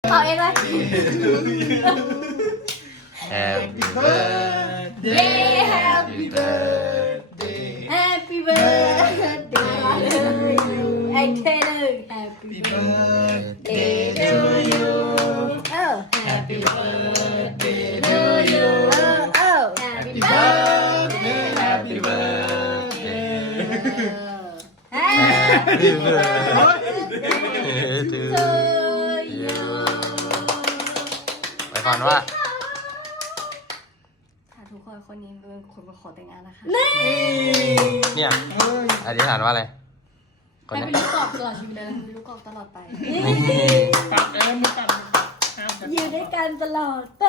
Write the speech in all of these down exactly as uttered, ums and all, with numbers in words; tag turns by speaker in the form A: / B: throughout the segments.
A: ต่อเองเลย
B: Happy birthday
A: Happy birthday Happy birthdayไอ้แค่หนึ่ง Happy birthday to you เออ Happy birthday to you เออ Happy birthday
B: Happy birthday
A: Happy birthday to you
B: ไปก่อนว่า
A: ทุกคนคนนี้เป็นคนมาขอแต่งงานนะคะ
B: เนี่ยอธิษฐานว่าอะไรคน
A: ให้
B: เนี้
A: เป็นลูกกอกตลอดชีวิตเลยเป็นลูกกอกตลอดไป
C: ปัดแล้วมึงปัด
A: อยู่ด้วยกันตลอดไป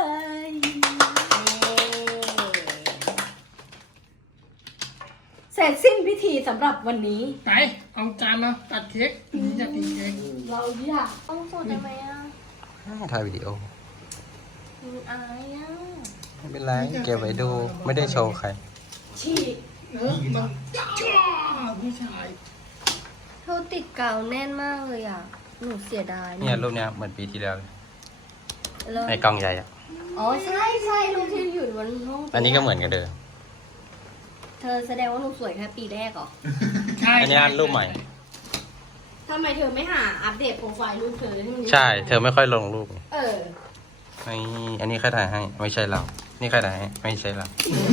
A: เสร็จสิ้นพิธีสำหรับวันนี้
C: ไปเอาจานมาตัดเค้กนี่จะกินเค้ก
A: เราอยากต้องสดได้ไหมอ่ะ
B: ถ่ายวิดีโอ
A: มึงอายอ่ะ
B: ไม่เป็นไรเก็บไว้ดูไม่ได้โชว์ใคร
A: ฉีก
C: เออมันจ้าผู้ชาย
A: เธอติดกาวแน่นมากเลยอ่ะหนูเสียดาย
B: เนี่ยรูปเนี้ยเหมือนปีที่แล้วเลย
A: แล้ว
B: ในกล้องใหญ่อะ
A: อ๋อใช่ใช่รูปที่อยู่บนห้อง
B: อันนี้ก็เหมือนกันเดิม
A: เธอแสดงว่าหนูสวยแค่ปีแรกเหรอ
C: ใช่
B: อันนี้รูปใหม่
A: ทำไมเธอไม่หาอัปเดตโปรไฟล์รูปเธอให้มัน
B: ใช่ เธอไม่ค่อยลงรูป
A: เออ
B: นี่อันนี้ใครถ่ายให้ไม่ใช่เรา นี่ใครถ่ายให้ไม่ใช่เรา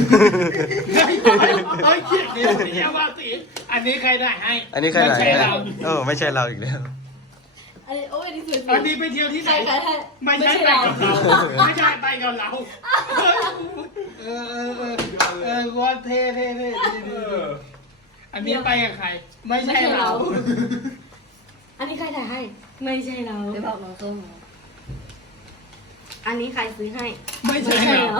C: เฮ้ยเขียนเขียนว่าสีอันนี้ใครได้ให้
B: อันนี้ใครถ่าย
C: ไม่
B: ให้
C: ใช่เรา
B: เออไม่ใช่เราอีกแล้ว
A: อันนี้โอ้ยอันนี้สวย
C: อันนี้ไปเที่ยวที่ไหน
A: ใครใคร
C: ไม่ใช่ไปกับเราไม่ใช่ไปกับเราเออเออเออเออว่าเท่เท่เท่ดีดีอันนี้ไปกับใคร ไม่ใช่เรา
A: อันนี้ใครถ่ายให้ ไม่ใช่เราเดี๋ยวบอกน้องส้มอันนี้ใครซื้อให้
C: ไม่ใช่เรา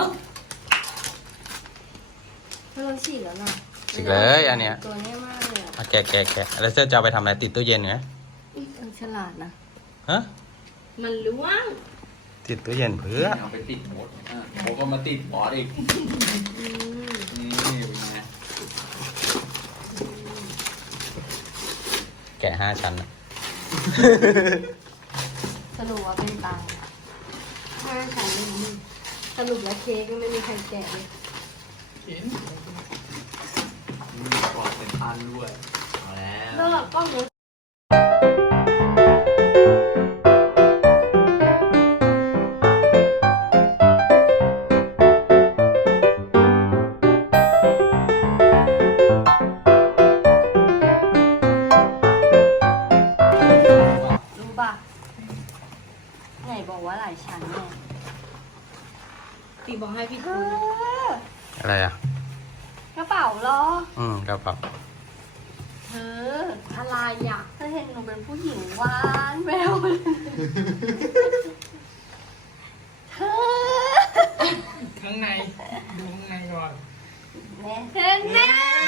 A: เธอลองฉีดแล้วนะ
B: ฉีดเลยอันเนี้ย
A: ตัวเนี้ยมากเลยอ่ะ
B: อ่ะแกะแกะแกะแล้วเสื้อจะเอาไปทำอะไรติดตู้เย็นไหม
A: อุ๊ยเออฉลาดนะ
B: ฮะ
A: มันรู้ว่าง
B: ติดตู้เย็นเพื่อ
D: เอาไปติดหมดอ่ะผมก็มาติดบอสอีก
A: อืม
D: นี่เป็นไง
B: แกะห้าชั้นอะ
A: สรุปว่าเป็นตังค์ห้าชั้นเลยนะมึงสรุปแล้วเค้กก็ไม่มีใครแกะเลย
C: เห็น
D: มีบอสเป็นพันด้วยเอาแล้ว
A: แล้วกล้องนู้นรู้ป่ะไหนบอกว่าหลายชั้นไงตีบอกให้พี่คุณ
B: อะไรอ่ะ
A: กระเป๋าเหรอ
B: อืมกระเป๋า
A: เธออะไรอ่ะเธอเห็นหนูเป็นผู้หญิงหวานแววเลยเธอ
C: ข้างในดูข้างในก่อน
A: แน่เห็นแน่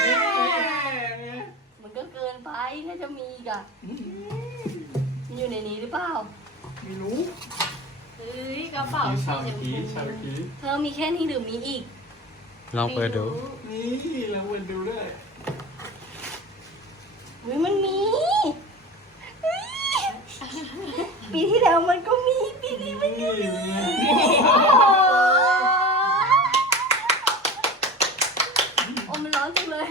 A: มันก็เกินไปถ้าจะมีอีกอ่ะมันอยู่ในนี้หรือเปล่า
C: ไม่รู้
A: เฮ้ยกระเป๋า
D: ชา
A: สี
D: คี
A: ชม
D: ชา
A: พู
D: คี
A: เธอมีแค่นี้หรือมีอีก
B: ลองเปิดดู
C: นี่เรามาดูด้วย
A: เฮ้ยมันมีเฮ้ยปีที่แล้วมันก็มีปีนี้มันก็มีโอ้มันร้อนจังเลย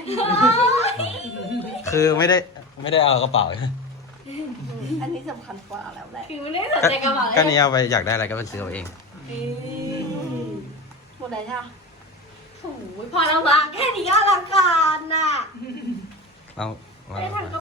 B: คือไม่ได้ไม่ได้เอากระเป๋า
A: อันนี้สำคัญกว่าแล้วแหละคือไม่ได้สนใจกระเป๋าเลย
B: ก็นี่เอาไปอยากได้อะไรก็ไปซื้อเอาเอง
A: หมดเลยใช่ไหมโอ้ยพอแล้วละแค่นี้